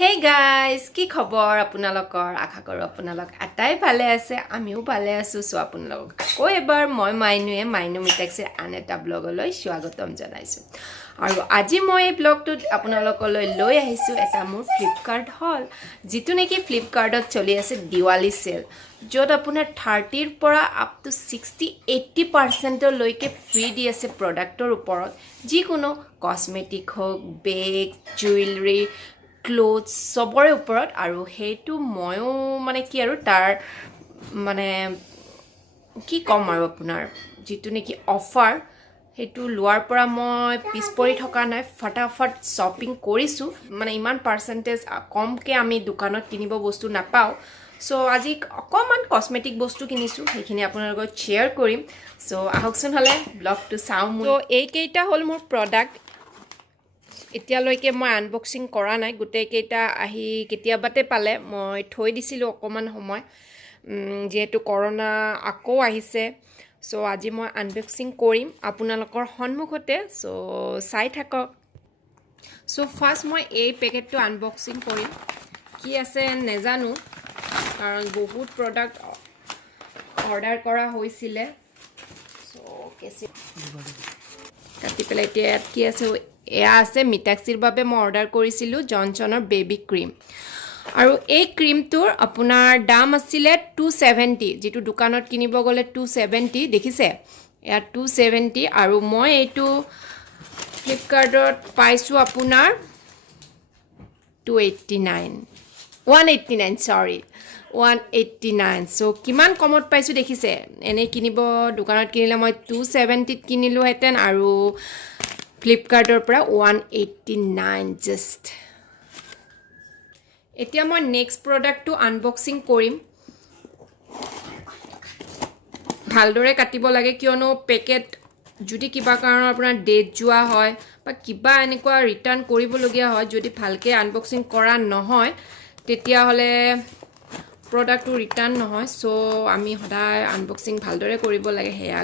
Hey guys, কি খবৰ আপোনালোকৰ আশা কৰো আপোনালোক আটাই ভালে আছে আমিও ভালে আছো সো আপোনালোক আকৌ এবাৰ মই মাইনু মিটাক্সিৰ আন এটা ব্লগলৈ স্বাগতম জনাইছো আৰু আজি মই এই ব্লগটোত আপোনালোকলৈ লৈ আহিছো এটা মোৰ ফ্লিপকাৰ্ট হল যিটো নেকি ফ্লিপকাৰ্টত চলি আছে দিৱালী সেল য'ত আপোনাৰ 30 ৰ পৰা আপ টু 60-80% লৈকে ফ্ৰী দি আছে প্ৰডাক্টৰ ওপৰত যিকোনো কসমেটিক হওক বেগ জুৱেলাৰী ক্লোথ সবৰে ওপৰত আৰু হেইটো ময়ো মানে কি আৰু তাৰ মানে কি কম আৰু আপোনাৰ যিটো নেকি অফাৰ হেইটো লোৱাৰ পৰা মই পিছ পৰি থকা নাই ফটাফট শপিং কৰিছো মানে ইমান পাৰ্সেন্টেজ কমকে আমি দোকানত কিনিব বস্তু নাপাও সো আজি অকমান কসমেটিক বস্তু কিনিছো সেইখিনি আপোনাৰ লগত শেয়াৰ কৰিম সো আহকচোন হলে ব্লগটো চাও তো এই কেইটা হল মোৰ প্ৰডাক্ট এতিয়ালৈকে মই আনবক্সিং কৰা নাই গুটেই কেইটা আহি কেতিয়াবাতে পালে মই থৈ দিছিলো অকমান সময় যেহেতু কৰোনা আকৌ আহিছে সো আজি মই আনবক্সিং কৰিম আপোনালোকৰ সন্মুখতে সো চাই থাকক সো ফাৰ্স্ট মই এই পেকেটটো আনবক্সিং কৰিম কি আছে নেজানো কাৰণ বহুত প্ৰডাক্ট অৰ্ডাৰ কৰা হৈছিল সো কেছি কাটি পেলাই এতিয়া কি আছে এয়া আছে মিটাক্সিৰ বাবে মই অৰ্ডাৰ কৰিছিলো জনসনৰ বেবি ক্ৰীম আৰু এই ক্ৰীমটোৰ আপোনাৰ দাম আছিল 270 যেটো দোকানত কিনিব গলে 270 দেখিছে এয়া 270 আৰু মই এইটো ফ্লিপকাৰ্টত পাইছো আপোনাৰ 189 সৰি 189 সো কিমান কমত পাইছো দেখিছে এনে কিনিব দোকানত কিনিলে মই 270 ত কিনিলো হেতেন আৰু ফ্লিপকাৰ্টৰ পৰা 189 জাস্ট এতিয়া মই নেক্সট প্ৰডাক্টটো আনবক্সিং কৰিম ভালদৰে কাটিব লাগে কিয়নো পেকেট যদি কিবা কাৰণ আপোনাৰ ডেট যোৱা হয় বা কিবা এনেকুৱা ৰিটাৰ্ণ কৰিবলগীয়া হয় যদি ভালকে আনবক্সিং কৰা নহয় তেতিয়া হলে প্ৰডাক্টটো ৰিটাৰ্ণ নহয় সো আমি সদায় আনবক্সিং ভালদৰে কৰিব লাগে হেয়া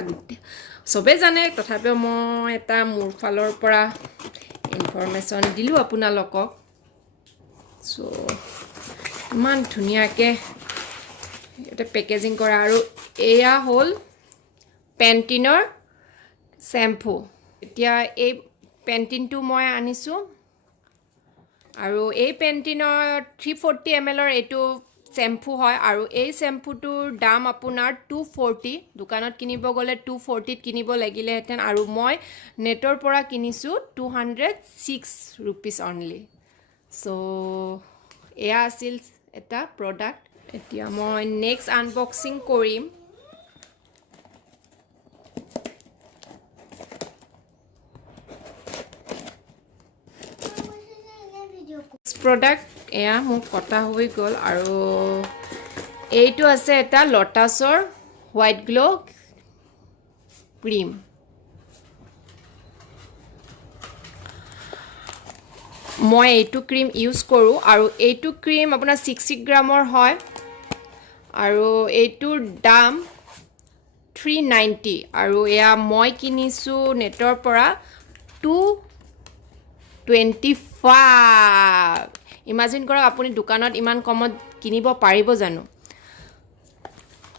সবে জানে তথাপিও মই এটা মোৰ ফালৰ পৰা ইনফৰমেশন দিলো আপোনালোকক সো ইমান ধুনিয়াকে এটা পেকেজিং কৰা আৰু এয়া হল পেন্টিনৰ শ্যাম্পু এতিয়া এই পেন্টিনটো মই আনিছো আৰু এই পেন্টিনৰ 340 ml এটো শ্যাম্পু হয় আৰু এই শ্যাম্পুটোৰ দাম আপোনাৰ 240 দোকানত কিনিব গলে 240 ত কিনিব লাগিলে হেতেন আৰু মই নেটৰ পৰা কিনিছো 206 rupees only সো এয়া আছিল এটা প্ৰডাক্ট এতিয়া মই নেক্সট আনবক্সিং কৰিম প্ৰডাক্ট এয়া মোক কটা হৈ গল আৰু এইটো আছে এটা লটাছৰ হোৱাইট গ্লো ক্ৰীম মই এইটো ক্ৰীম ইউজ কৰো আৰু এইটো ক্ৰীম আপোনাৰ 60 গ্ৰামৰ হয় আৰু এইটোৰ দাম 390 আৰু এয়া মই কিনিছো নেটৰ পৰা 225 ইমাজিন কৰক আপুনি দোকানত ইমান কমত কিনিব পাৰিব জানো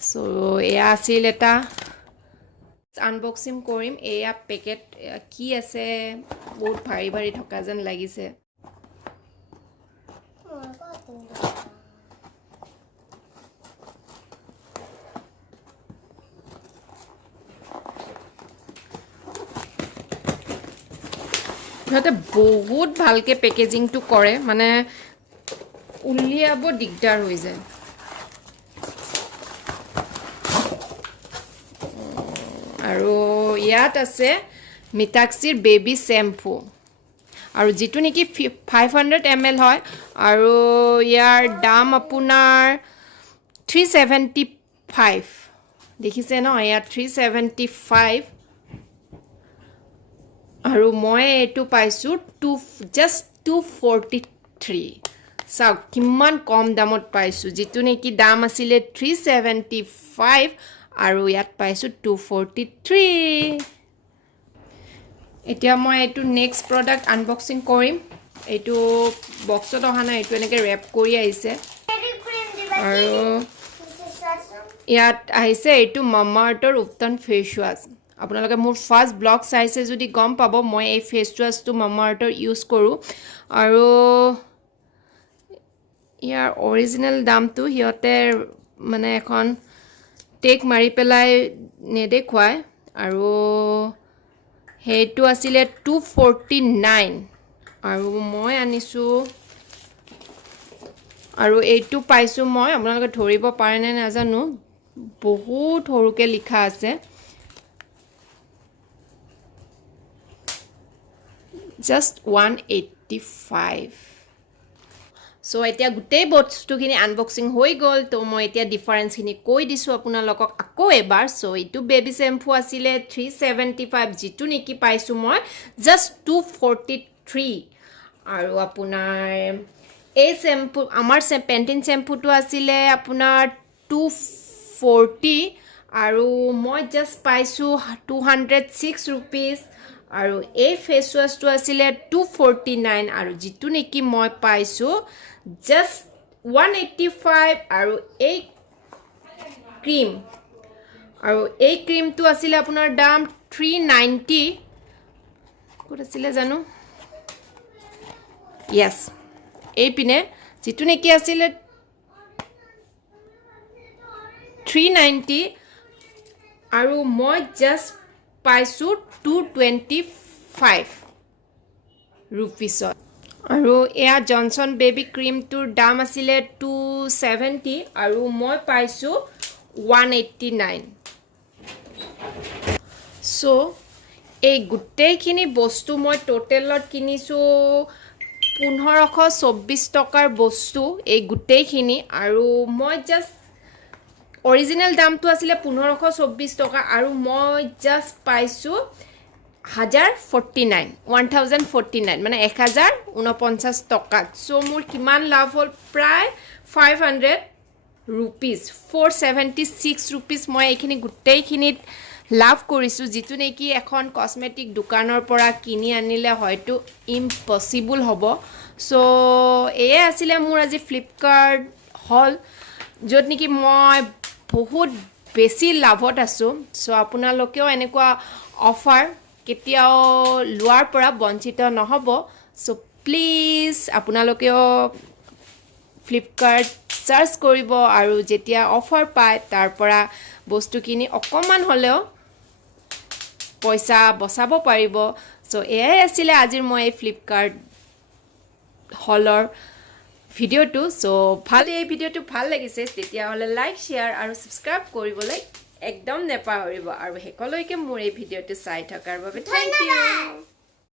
সো এয়া আছিল এটা আনবক্সিং কৰিম এয়া পেকেট কি আছে বহুত ভাৰী ভাৰী থকা যেন লাগিছে সিহঁতে বহুত ভালকে পেকেজিংটো কৰে মানে উলিয়াব দিগদাৰ হৈ যায় আৰু ইয়াত আছে মিটাক্সিৰ বেবি শ্যাম্পু আৰু যেটো নেকি 500 ml হয় আৰু ইয়াৰ দাম আপোনাৰ 375 দেখিছে ন ইয়া 375 আৰু মই এটো পাইছো just 243 চাও কিমান কম দামত পাইছো যেটো নেকি দাম আছিল 375 আৰু ইয়াত পাইছো 243 এতিয়া মই এটো নেক্সট প্ৰডাক্ট আনবক্সিং কৰিম এইটো বক্সত অহা নাই এইটো এনেকৈ ৰেপ কৰি আহিছে আৰু ইয়াত আহিছে এইটো মামাআৰ্থৰ উত্তন ফেচ ৱাছ আপোনালোকে মোৰ ফাৰ্ষ্ট ব্লগ চাইছে যদি গম পাব মই এই ফেচ ৱাছটো মামাআৰ্থৰ ইউজ কৰোঁ আৰু ইয়াৰ অৰিজিনেল দামটো সিহঁতে মানে এখন টেক মাৰি পেলাই নেদেখুৱায় আৰু সেইটো আছিলে 249 আৰু মই আনিছোঁ আৰু এইটো পাইছোঁ মই আপোনালোকে ধৰিব পাৰেনে নাজানো বহুত সৰুকৈ লিখা আছে জাষ্ট 185 সো এতিয়া গোটেই বস্তুখিনি আনবক্সিং হৈ গ'ল তো মই এতিয়া ডিফাৰেন্সখিনি কৈ দিছোঁ আপোনালোকক আকৌ এবাৰ সো এইটো বেবী শ্বেম্পু আছিলে 375 যিটো নেকি পাইছোঁ মই জাষ্ট 243 আৰু আপোনাৰ এই শ্বেম্পু আমাৰ পেণ্টিন শ্বেম্পুটো আছিলে আপোনাৰ 240 আৰু মই জাষ্ট পাইছোঁ 206 ৰুপিজ আৰু এই ফেচ ৱাছটো আছিলে 249 আৰু যিটো নেকি মই পাইছোঁ জাষ্ট 185 আৰু এই ক্ৰীমটো আছিলে আপোনাৰ দাম 390 ক'ত আছিলে জানো য়েছ এইপিনে যিটো নেকি আছিলে 390 আৰু মই জাষ্ট পাইছোঁ 225 ৰুপিছত আৰু এয়া জনচন বেবী ক্ৰীমটোৰ দাম আছিলে 270 আৰু মই পাইছোঁ 189 সো এই গোটেইখিনি বস্তু মই টোটেলত কিনিছোঁ 1524 টকাৰ বস্তু এই গোটেইখিনি আৰু মই জাষ্ট অৰিজিনেল দামটো আছিলে 1524 টকা আৰু মই জাষ্ট পাইছোঁ 1049 মানে 1049 টকাত সো মোৰ কিমান লাভ হ'ল প্ৰায় 500 ৰুপিজ 476 ৰুপিজ মই এইখিনি গোটেইখিনিত লাভ কৰিছোঁ যিটো নেকি এখন কসমেটিক দোকানৰ পৰা কিনি আনিলে হয়তো ইম্পচিবল হ'ব সো এয়ে আছিলে মোৰ আজি ফ্লিপকাৰ্ট হল য'ত নেকি মই বহুত বেছি লাভত আছোঁ সো আপোনালোকেও এনেকুৱা অফাৰ কেতিয়াও লোৱাৰ পৰা বঞ্চিত নহ'ব সো প্লিজ আপোনালোকেও ফ্লিপকাৰ্ট সাৰ্চ কৰিব আৰু যেতিয়া অফাৰ পায় তাৰ পৰা বস্তু কিনি অকমান হ'লেও পইচা বচাব পাৰিব সো এয়াই আছিলে আজিৰ মই এই ফ্লিপকাৰ্ট হলৰ ভিডিঅ'টো সো এই ভিডিঅ'টো ভাল লাগিছে তেতিয়াহ'লে লাইক শ্বেয়াৰ আৰু সাবস্ক্ৰাইব কৰিবলৈ একদম নেপাহৰিব আৰু হেকলৈকে মোৰ এই ভিডিঅ'টো চাই থকাৰ বাবে থেংক ইউ